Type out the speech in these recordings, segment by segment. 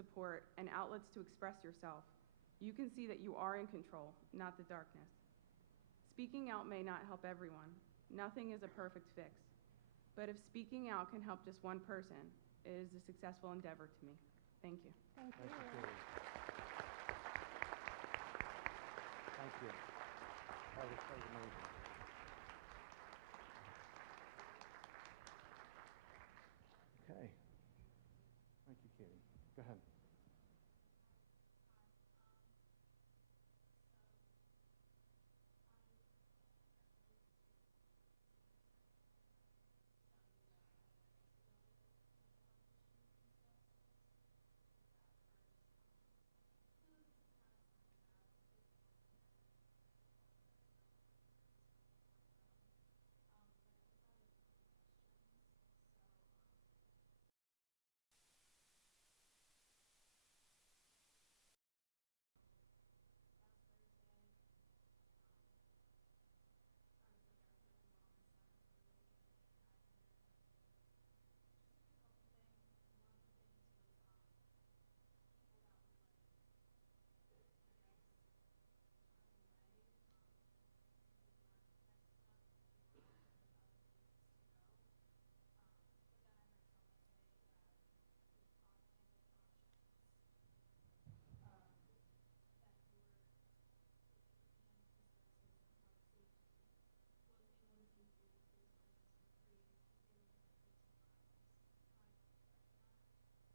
support, and outlets to express yourself, you can see that you are in control, not the darkness. Speaking out may not help everyone. Nothing is a perfect fix. But if speaking out can help just one person, it is a successful endeavor to me. Thank you. Thank you. Thank you, Katie. Thank you. That was amazing. Okay. Thank you, Katie. Go ahead.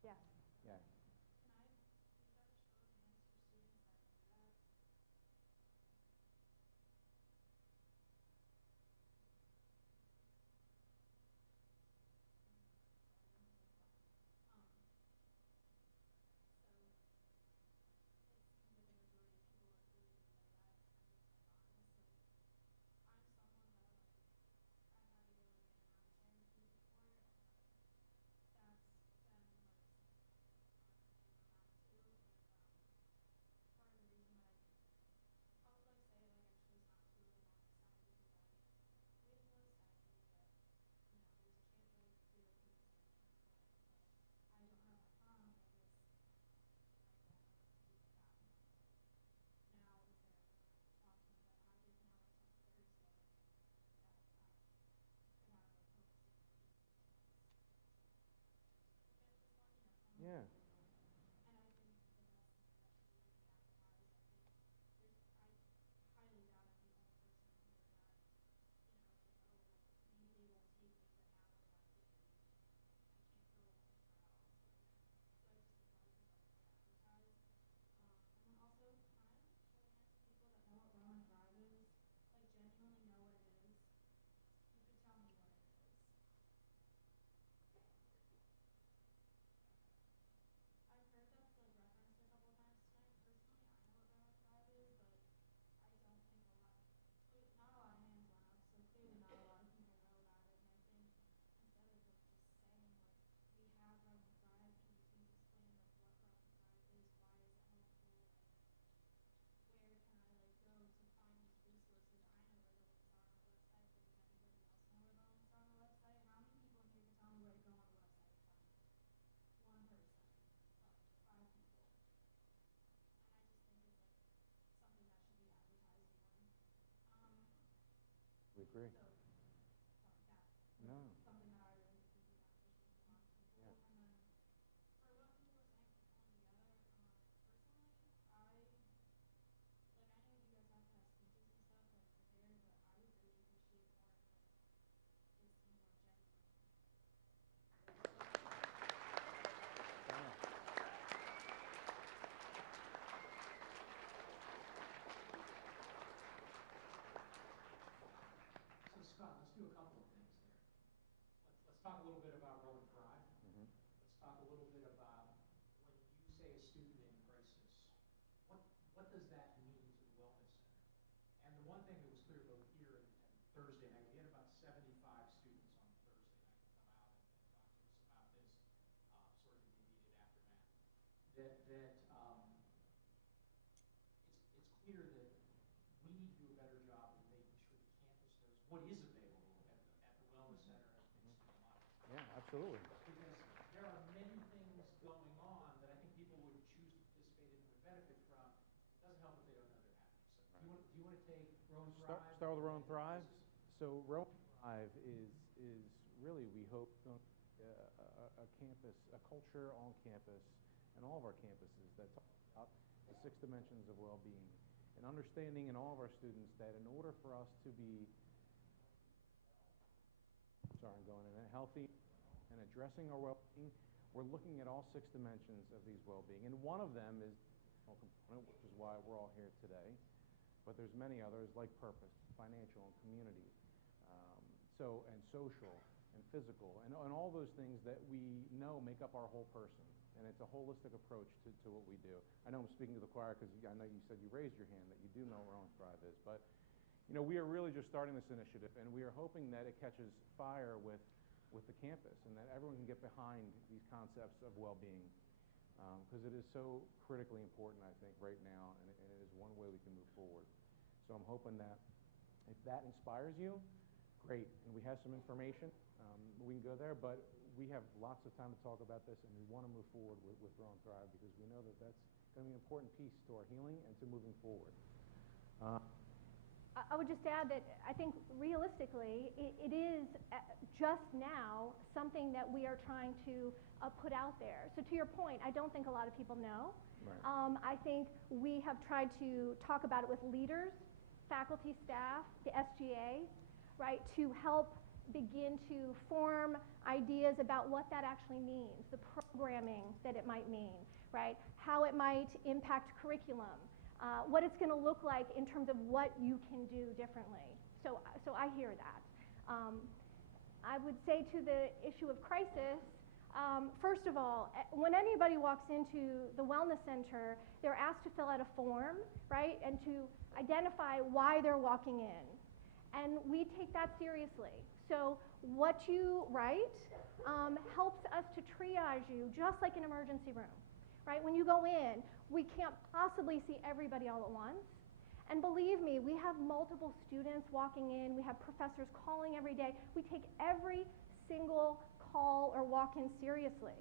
Yes. Yeah. Yeah. We agree. No. Yeah. So Scott, let's do a couple of things there. Let's talk a little bit about Rowan Thrive. Mm-hmm. Let's talk a little bit about when you say a student in crisis, what does that mean to the Wellness Center? And the one thing that was clear both here and Thursday night, we had about 75 students on Thursday night come out and talk to us about this, sort of in the immediate aftermath. It's clear that we need to do a better job of making sure the campus knows what is available at the Wellness Center and student life. Yeah, absolutely. Because there are many things going on that I think people take Rowan Start Thrive? with Rowan Thrive. So Rowan Thrive is really, we hope, a campus, a culture on campus and all of our campuses that talk about the 6 dimensions of well-being and understanding in all of our students that in order for us to be, healthy and addressing our well-being, we're looking at all 6 dimensions of these well-being. And one of them is the component, which is why we're all here today. But there's many others like purpose, financial, and community, and social and physical, and all those things that we know make up our whole person. And it's a holistic approach to what we do. I know I'm speaking to the choir because I know you said you raised your hand that you do know what Rowan Thrive is. But we are really just starting this initiative, and we are hoping that it catches fire with the campus and that everyone can get behind these concepts of well-being, because it is so critically important, I think, right now, and it is one way we can move forward. So I'm hoping that if that inspires you, great. And we have some information. We can go there, but we have lots of time to talk about this, and we want to move forward with Rowan Thrive because we know that that's going to be an important piece to our healing and to moving forward. I would just add that I think realistically, it is just now something that we are trying to put out there. So to your point, I don't think a lot of people know. Right. I think we have tried to talk about it with leaders, faculty, staff, the SGA, right, to help begin to form ideas about what that actually means, the programming that it might mean, right, how it might impact curriculum, what it's going to look like in terms of what you can do differently. So I hear that. I would say to the issue of crisis, first of all, when anybody walks into the wellness center, they're asked to fill out a form, right, and to identify why they're walking in. And we take that seriously. So what you write helps us to triage you just like an emergency room, right? When you go in, we can't possibly see everybody all at once. And believe me, we have multiple students walking in. We have professors calling every day. We take every single call or walk-in seriously.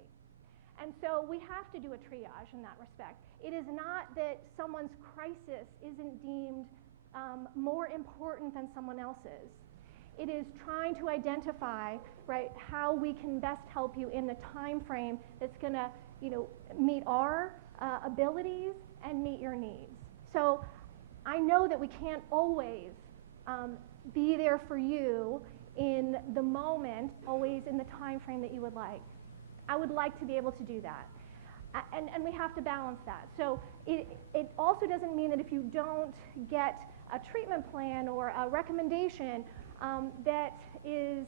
And so we have to do a triage in that respect. It is not that someone's crisis isn't deemed more important than someone else's. It is trying to identify, right, how we can best help you in the time frame that's going to, meet our abilities and meet your needs. So I know that we can't always be there for you in the moment, always in the time frame that you would like. I would like to be able to do that. And we have to balance that. So it also doesn't mean that if you don't get a treatment plan or a recommendation that is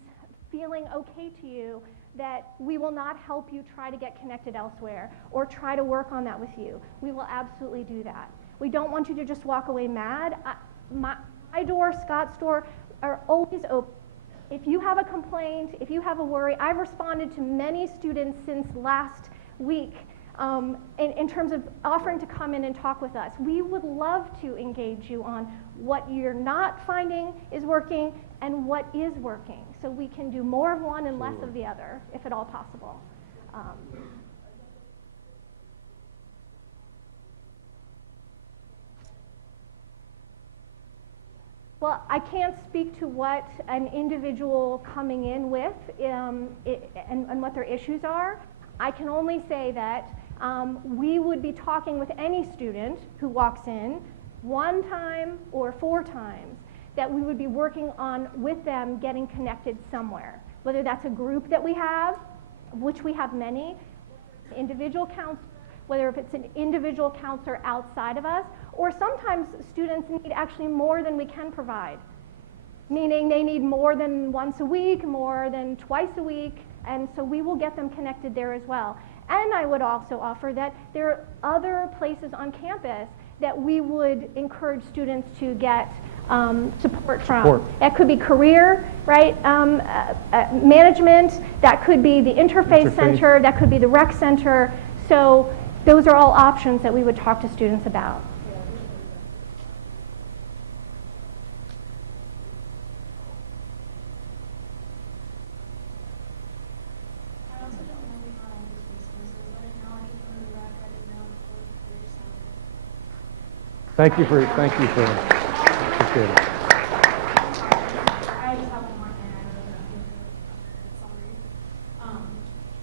feeling okay to you, that we will not help you try to get connected elsewhere or try to work on that with you. We will absolutely do that. We don't want you to just walk away mad. My door, Scott's door, are always open. If you have a complaint, if you have a worry, I've responded to many students since last week in terms of offering to come in and talk with us. We would love to engage you on what you're not finding is working and what is working, so we can do more of one and less of the other, if at all possible. Well, I can't speak to what an individual coming in with and what their issues are. I can only say that we would be talking with any student who walks in 1 time or 4 times, that we would be working on with them getting connected somewhere. Whether that's a group that we have, of which we have many, individual counselors, whether if it's an individual counselor outside of us, or sometimes students need actually more than we can provide, meaning they need more than once a week, more than twice a week, and so we will get them connected there as well. And I would also offer that there are other places on campus that we would encourage students to get support from. That could be career, right? Management, that could be the interface center, that could be the rec center. So those are all options that we would talk to students about. Thank you for appreciate it. I just have one more thing. I really don't give it. Sorry.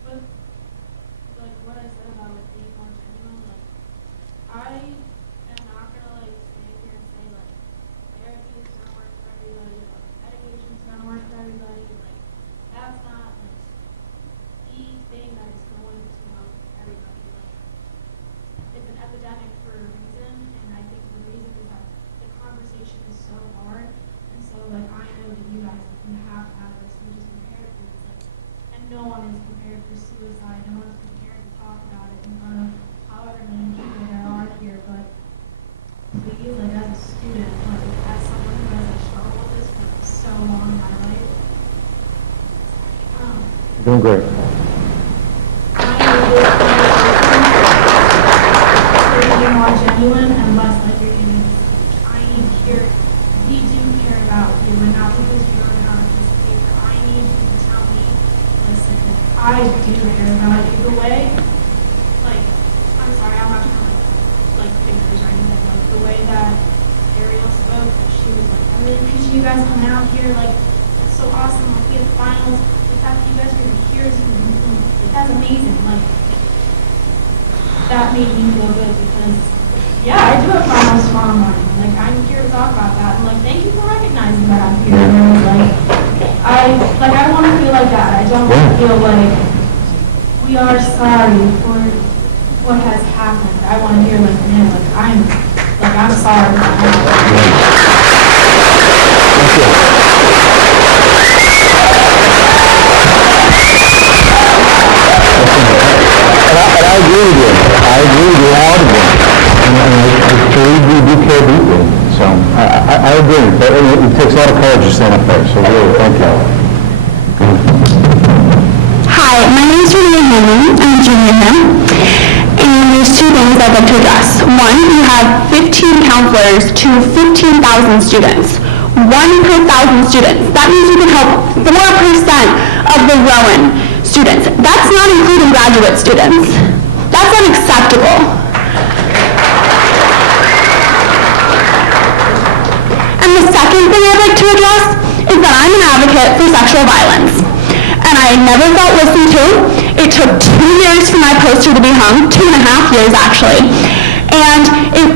With like what I said about like being more genuine, like I am not gonna like stand here and say like therapy is gonna work for everybody, like medication is gonna work for everybody. Like that's not like the thing that is going to help everybody. Like it's an epidemic for a reason, and I think the reason is that the conversation is so hard. And so, like, I know that you guys, like, you have to have this, you just prepared for this, like, and no one is prepared for suicide, no one's prepared to talk about it in front of however many people there are here, but please, like, as a student, like, as someone who has, like, struggled with this for so long in my life, Doing great. I know this to be more genuine and less like you're giving a speech. I need to hear, we do care about you, and not because you're on a piece of paper. I need you to tell me, listen, I do care about you. The way, like, I'm sorry, I'm not trying to like fingers or anything. Like the way that Ariel spoke, she was like, I really appreciate you guys coming out here. Like, it's so awesome. Like we have finals. The fact that you guys are gonna be here is like, that's amazing. Like that made me feel good because yeah, I do have finals tomorrow morning. Like I'm here to talk about that. And like thank you for recognizing that I'm here. And like I want to feel like that. I don't want to feel like we are sorry for what has happened. I want to hear like man, like I'm sorry. And I agree with you. I agree with you audibly. And I believe we do care deeply. So I agree. But it takes a lot of courage to stand up there. So really, thank you. Hi, my name is Rowan. I'm a junior here. And there's two things I'd like to address. One, you have 15 counselors to 15,000 students. 1 per 1,000 students. That means you can help 4% of the Rowan students. That's not including graduate students. That's unacceptable. And the second thing I'd like to address is that I'm an advocate for sexual violence. And I never felt listened to. It took 2 years for my poster to be hung, 2.5 years actually. And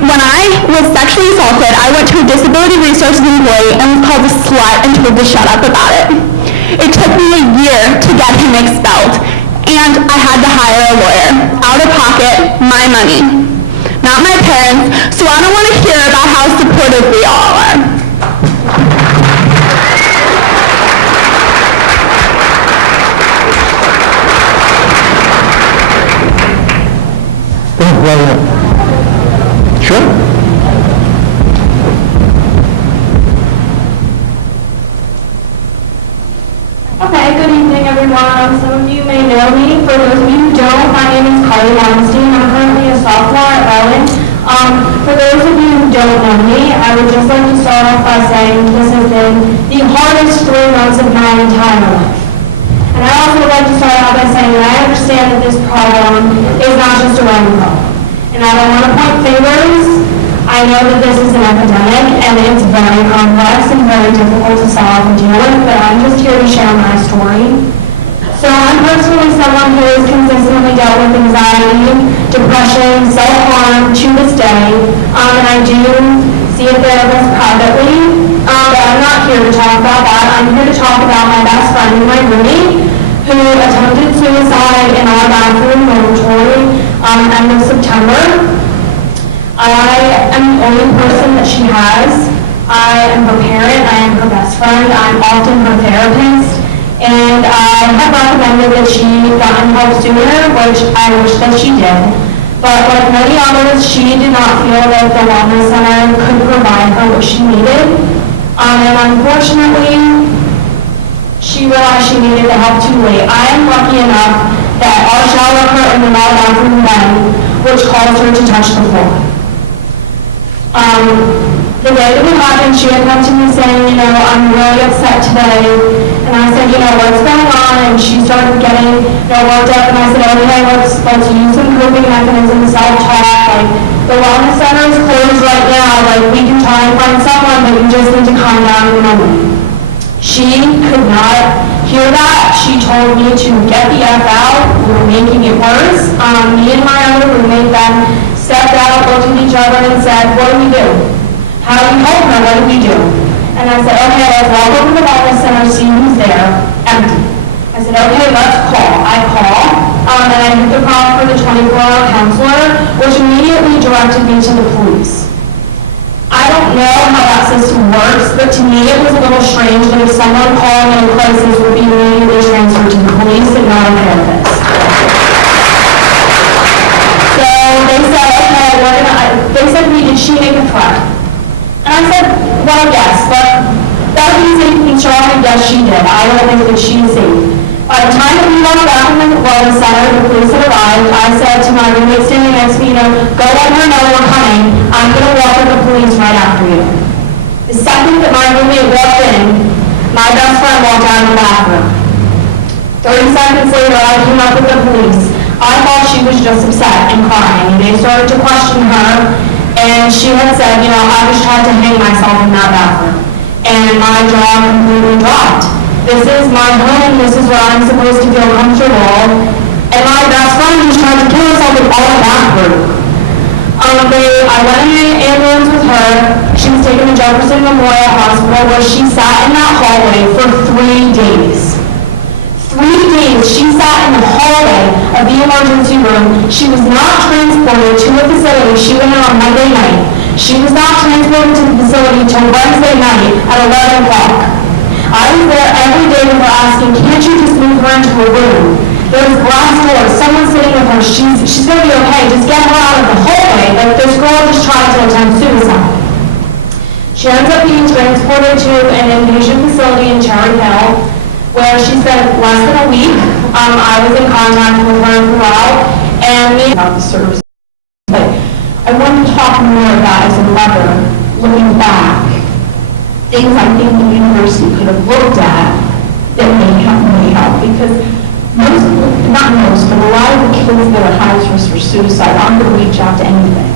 when I was sexually assaulted, I went to a disability resources employee and was called a slut and told to shut up about it. It took me a year to get him expelled, and I had to hire a lawyer. Out of pocket, my money. Not my parents, so I don't want to hear about how supportive we all are. Sure. Okay, good evening everyone. Some of you may know me. For those of you who don't, my name is Carly Weinstein. I'm currently a sophomore at Rowan. For those of you who don't know me, I would just like to start off by saying this has been the hardest 3 months of my entire life. And I also would like to start off by saying that I understand that this problem is not just a Rowan problem. And I don't want to point fingers. I know that this is an epidemic and it's very complex and very difficult to solve and deal with, but I'm just here to share my story. So I'm personally someone who has consistently dealt with anxiety, depression, self-harm to this day, and I do see a therapist privately, but I'm not here to talk about that. I'm here to talk about my best friend, my roommate, who attempted suicide in our bathroom dormitory end of September. I am the only person that she has. I am her parent, I am her best friend, I'm often her therapist, and I have recommended that she gotten help sooner, which I wish that she did. But like many others, she did not feel that the wellness center could provide her what she needed. And unfortunately, she realized she needed the help too late. I am lucky enough that our shower curtain in our bathroom bed, which caused her to touch the floor. The day that it happened, she had come to me saying, you know, I'm really upset today. And I said, you know, what's going on? And she started getting, worked up. And I said, okay, let's use some coping mechanisms, self-talk. Like, the wellness center is closed right now, like, we can try and find someone, but you just need to calm down in the moment. She could not hear that. She told me to get the F out. We were making it worse. Me and my other roommate then stepped out, looked at each other, and said, what do we do? How do we help her? What do we do? And I said, okay, let's walk over to the wellness center, see who's there. Empty. I said, okay, let's call. I call, and I hit the call for the 24-hour counselor, which immediately directed me to the police. I don't know how that system works, but to me it was a little strange that if someone calling in a crisis would be immediately transferred to the police and not a therapist. So they said, okay, they said to me, did she make a threat? And I said, well, yes, but that means they can strong, and yes, she did. I don't think that she is safe. By the time that we walked back from the wellness center, the police had arrived. I said to my roommate standing next to me, go let her know we're coming. I'm going to walk with the police right after you. The second that my roommate walked in, my best friend walked out of the bathroom. 30 seconds later, I came up with the police. I thought she was just upset and crying. They started to question her, and she had said, I just tried to hang myself in that bathroom. And my jaw completely dropped. This is my home, this is where I'm supposed to feel comfortable, and my best friend just tried to kill herself in all of that group. I went in an ambulance with her. She was taken to Jefferson Memorial Hospital, where she sat in that hallway for 3 days. 3 days she sat in the hallway of the emergency room. She was not transported to a facility. She went in on Monday night. She was not transported to the facility until Wednesday night at 11 o'clock. I was there every day with her asking, can't you just move her into a room? There's glass doors, someone's sitting with her, she's going to be okay, just get her out of the hallway. Like, this girl just tried to attempt suicide. She ends up being transported to an inpatient facility in Cherry Hill, where she spent less than a week. I was in contact with her throughout, and about the service. But I want to talk more about, as a mother, looking back, things I think the university could have looked at that may help, because not most, but a lot of the kids that are highest risk for suicide aren't going to reach out to anything.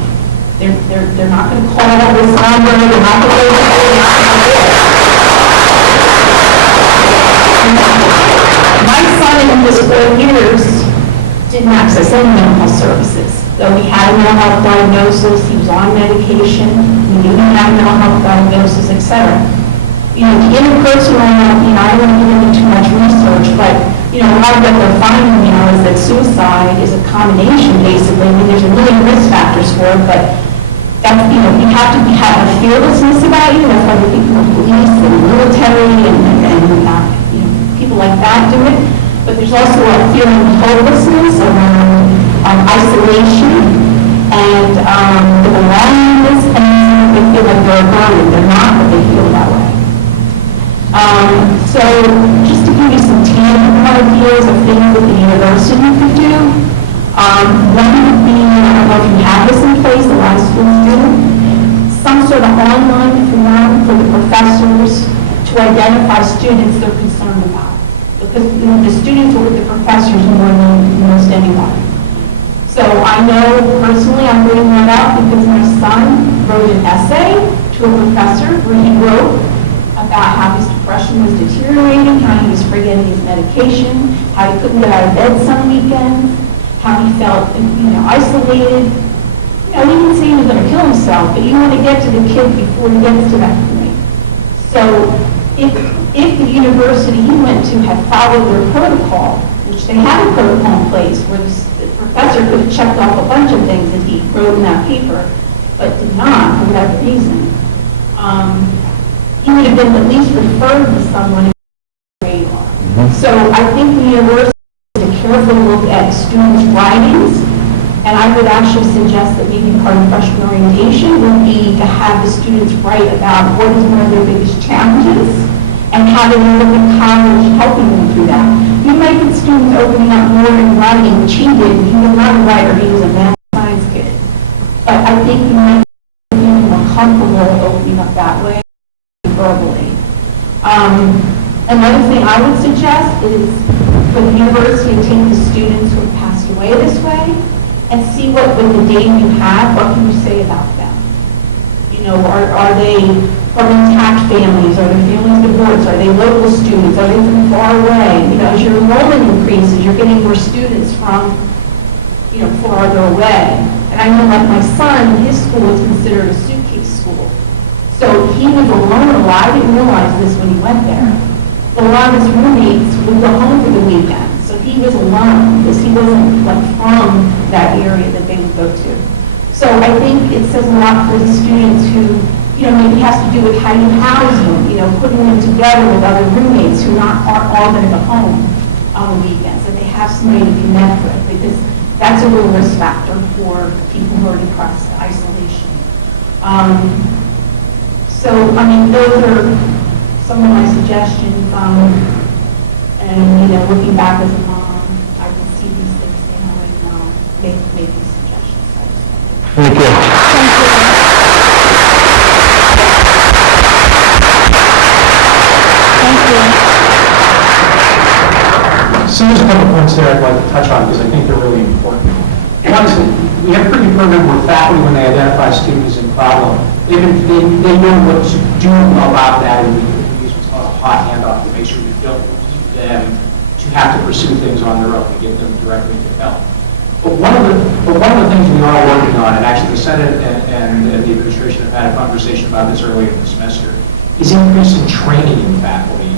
They're not going to call this number, they're not going to My son in his 4 years didn't access any mental health services. Though he had a mental health diagnosis, he was on medication, we knew he had a mental health diagnosis, etc. The interpersonal, I don't want to get into too much research, but a lot of what they're finding now is that suicide is a combination, basically. I mean, there's a million risk factors for it, but that's, you have to have a fearlessness about you. That's why the people in police and military and people like that do it. But there's also a feeling of hopelessness around isolation and the belongingness, and they feel like they're a burden. They're not, but they feel that way. So just to give you some tangible ideas of things that the university could do, one would be, I don't know if you have this in place, a lot of schools do, some sort of online forum for the professors to identify students they're concerned about. Because the students will get the professors more than most anyone. So I know personally I'm bringing that up because my son wrote an essay to a professor where he wrote about how his depression was deteriorating, how he was forgetting his medication, how he couldn't get out of bed some weekends, how he felt isolated. He didn't say he was going to kill himself, but you want to get to the kid before he gets to that point. So if the university he went to had followed their protocol, which they had a protocol in place where the professor could have checked off a bunch of things that he wrote in that paper, but did not for whatever reason, he would have been at least referred to someone in the radar. So I think the university has to carefully look at students' writings, and I would actually suggest that maybe part of freshman orientation would be to have the students write about what is one of their biggest challenges, and having them look at college helping them through that. You might get students opening up more in writing, which he did. He was not a writer, he was a math and science kid. But I think you might be more comfortable opening up that way verbally. Another thing I would suggest is for the university to take the students who have passed away this way and see what with the data you have, what can you say about them? You know, are they from intact families? Are their families divorced? Are they local students? Are they from far away? You know, as your enrollment increases, you're getting more students from, you know, farther away. And I know, like, my son, his school is considered a suitcase school. So he was alone a lot. I didn't realize this when he went there. But a lot of his roommates would go home for the weekend. So he was alone because he wasn't, like, from that area that they would go to. So I think it says a lot for the students who, you know, maybe has to do with how you house them, you know, putting them together with other roommates who aren't all going to go home on the weekends, that they have somebody to connect with, because that's a real risk factor for people who are depressed, isolation. So, I mean, those are some of my suggestions, and, you know, looking back as a mom, I can see these things now and make these suggestions. Thank you. So there's a couple points there I'd like to touch on because I think they're really important. One is that we have a pretty good program where faculty, when they identify students in problem, they know what to do about that, and we use what's called a hot handoff to make sure we don't leave them to have to pursue things on their own, to get them directly to help. But one of the things we are working on, and actually the Senate and the administration have had a conversation about this earlier in the semester, is increasing training in faculty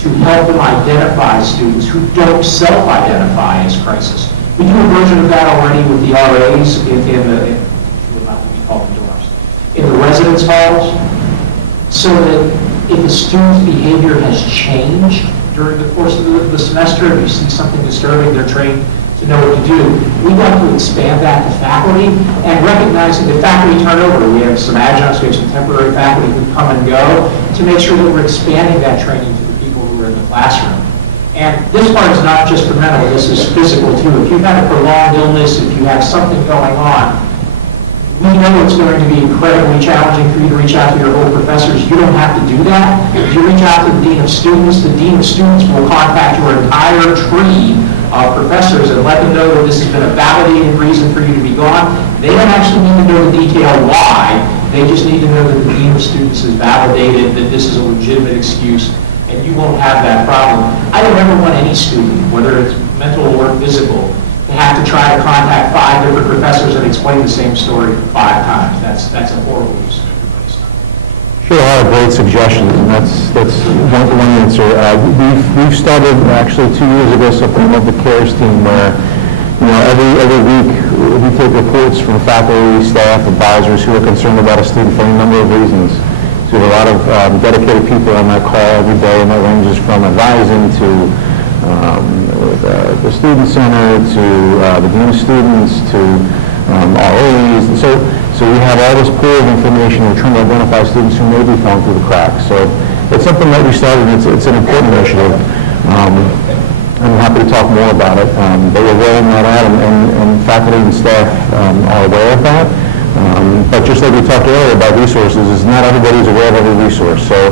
to help them identify students who don't self-identify as crisis. We do a version of that already with the RAs what we call them dorms, in the residence halls, so that if a student's behavior has changed during the course of the semester, if you see something disturbing, they're trained to know what to do. We'd like to expand that to faculty, and recognizing the faculty turnover. We have some adjuncts, we have some temporary faculty who come and go, to make sure that we're expanding that training to the people who are in the classroom. And this part is not just for mental, this is physical too. If you've had a prolonged illness, if you have something going on, we know it's going to be incredibly challenging for you to reach out to your whole professors. You don't have to do that. If you reach out to the Dean of Students will contact your entire tree of professors and let them know that this has been a validated reason for you to be gone. They don't actually need to know the detail why. They just need to know that the Dean of Students has validated that this is a legitimate excuse, and you won't have that problem. I don't ever want any student, whether it's mental or physical, to have to try to contact 5 different professors and explain the same story 5 times. That's a horrible use of everybody's time. Sure, a lot of great suggestions, and that's one answer. We've started actually 2 years ago something called the CARES team, where, you know, every week we take reports from faculty, staff, advisors who are concerned about a student for any number of reasons. So we have a lot of dedicated people on that call every day, and that ranges from advising to the student center to the Dean of Students to RAs. So we have all this pool of information. We're trying to identify students who may be falling through the cracks. So it's something that we started. It's an important initiative. I'm happy to talk more about it. But we're rolling that out, and faculty and staff are aware of that. But just like we talked earlier about resources, is not everybody's aware of every resource. So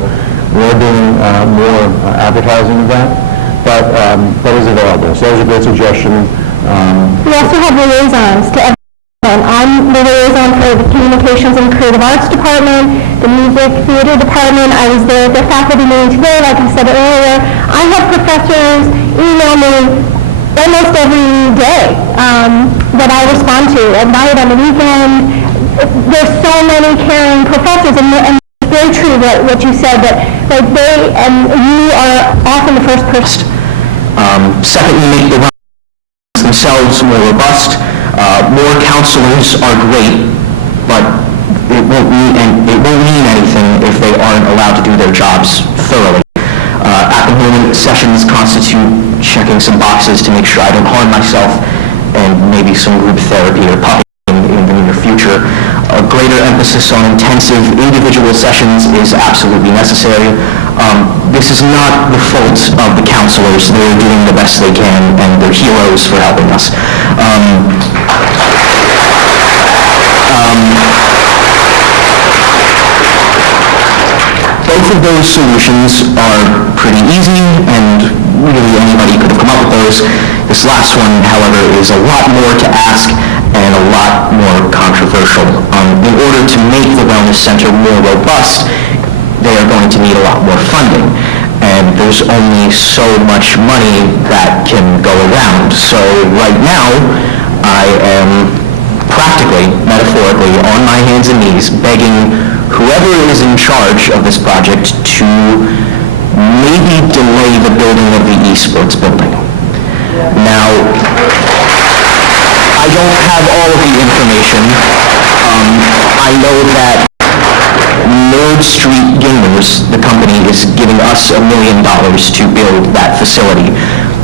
we're doing more advertising of that. But that is available. So that was a great suggestion. We also have liaisons to everyone. I'm the liaison for the Communications and Creative Arts Department, the Music Theater Department. I was there at the faculty meeting today, like I said earlier. I have professors email me almost every day that I respond to, at night, on the weekend. There's so many caring professors, and it's very true what you said, that like they and you are often the first person. Secondly, make the rounds themselves more robust. More counselors are great, but it won't mean anything if they aren't allowed to do their jobs thoroughly. At the moment, sessions constitute checking some boxes to make sure I don't harm myself, and maybe some group therapy or puppy in the near future. A greater emphasis on intensive individual sessions is absolutely necessary. This is not the fault of the counselors. They're doing the best they can, and they're heroes for helping us. Both of those solutions are pretty easy, and really anybody could have come up with those. This last one, however, is a lot more to ask and a lot more controversial. commercial. In order to make the wellness center more robust, they are going to need a lot more funding. And there's only so much money that can go around. So right now, I am practically, metaphorically, on my hands and knees, begging whoever is in charge of this project to maybe delay the building of the esports building. Now, I don't have all of the information. I know that Nerd Street Gamers, the company, is giving us $1 million to build that facility,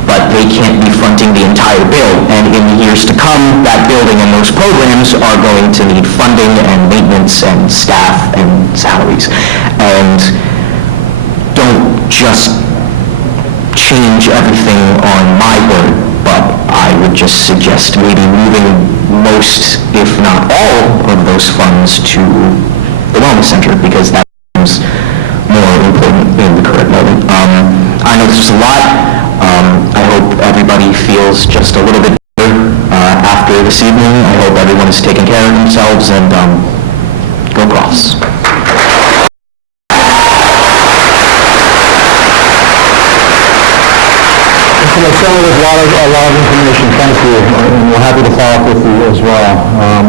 but they can't be fronting the entire bill. And in the years to come, that building and those programs are going to need funding and maintenance and staff and salaries. And don't just change everything on my word, but I would just suggest maybe moving most, if not all, of those funds to the wellness center, because that becomes more important in the current moment. I know this is a lot. I hope everybody feels just a little bit better after this evening. I hope everyone is taking care of themselves, and go Cross. There's a lot of information. Thank you, and we're happy to follow up with you as well.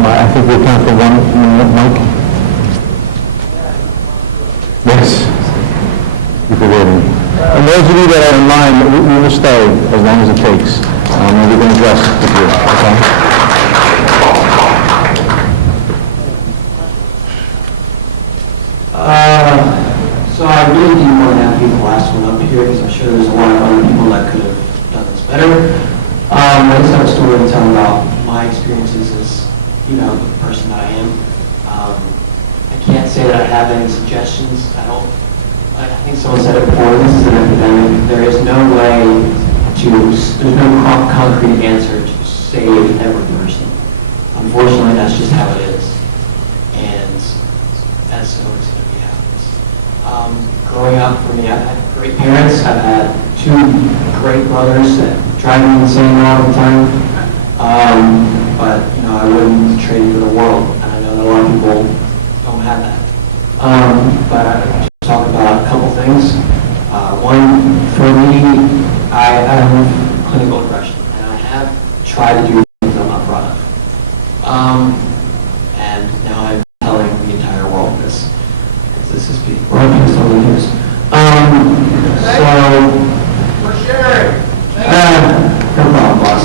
I think we're time for one minute, Mike. Yes. Keep it waiting. And those of you that are in line, we will stay as long as it takes. And we can address it with you. Okay. So I really didn't want to have people last one up here, because I'm sure there's a lot of other people that could have done this better. I just have a story to tell about my experiences as, the person that I am. I can't say that I have any suggestions. I think someone said it before, this is an epidemic. There is no way there's no concrete answer to save every person. Unfortunately, that's just how it is. And that's so it's going to be how it is. Growing up, for me, I've had great parents. I've had 2 great brothers that drive me insane all the time. But, I wouldn't trade it for the world. And I know that a lot of people don't have that. But I just talk about a couple things. One, for me, I have clinical depression, and I have tried to do things I'm not proud of. And now I'm telling the entire world this, because this is being broadcast on the news. For sharing. No problem, boss.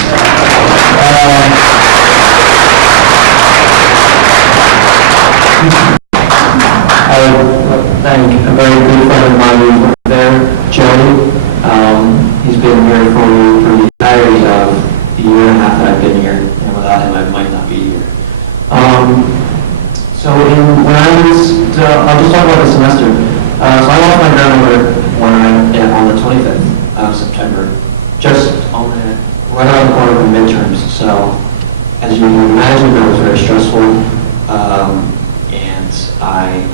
I would thank a very good friend of mine who's right there, Joey. He's been here for me for the entirety of the year and a half that I've been here, and without him I might not be here. When I was, I'll just talk about the semester. So I lost my grandmother on the 25th of September, just right on the corner of the midterms. So, as you can imagine, that was very stressful, and I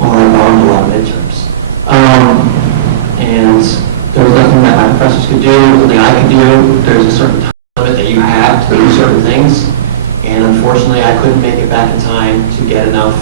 bombed a lot of midterms. And there was nothing that my professors could do, nothing I could do. There's a certain time limit that you have to do certain things, and unfortunately I couldn't make it back in time to get enough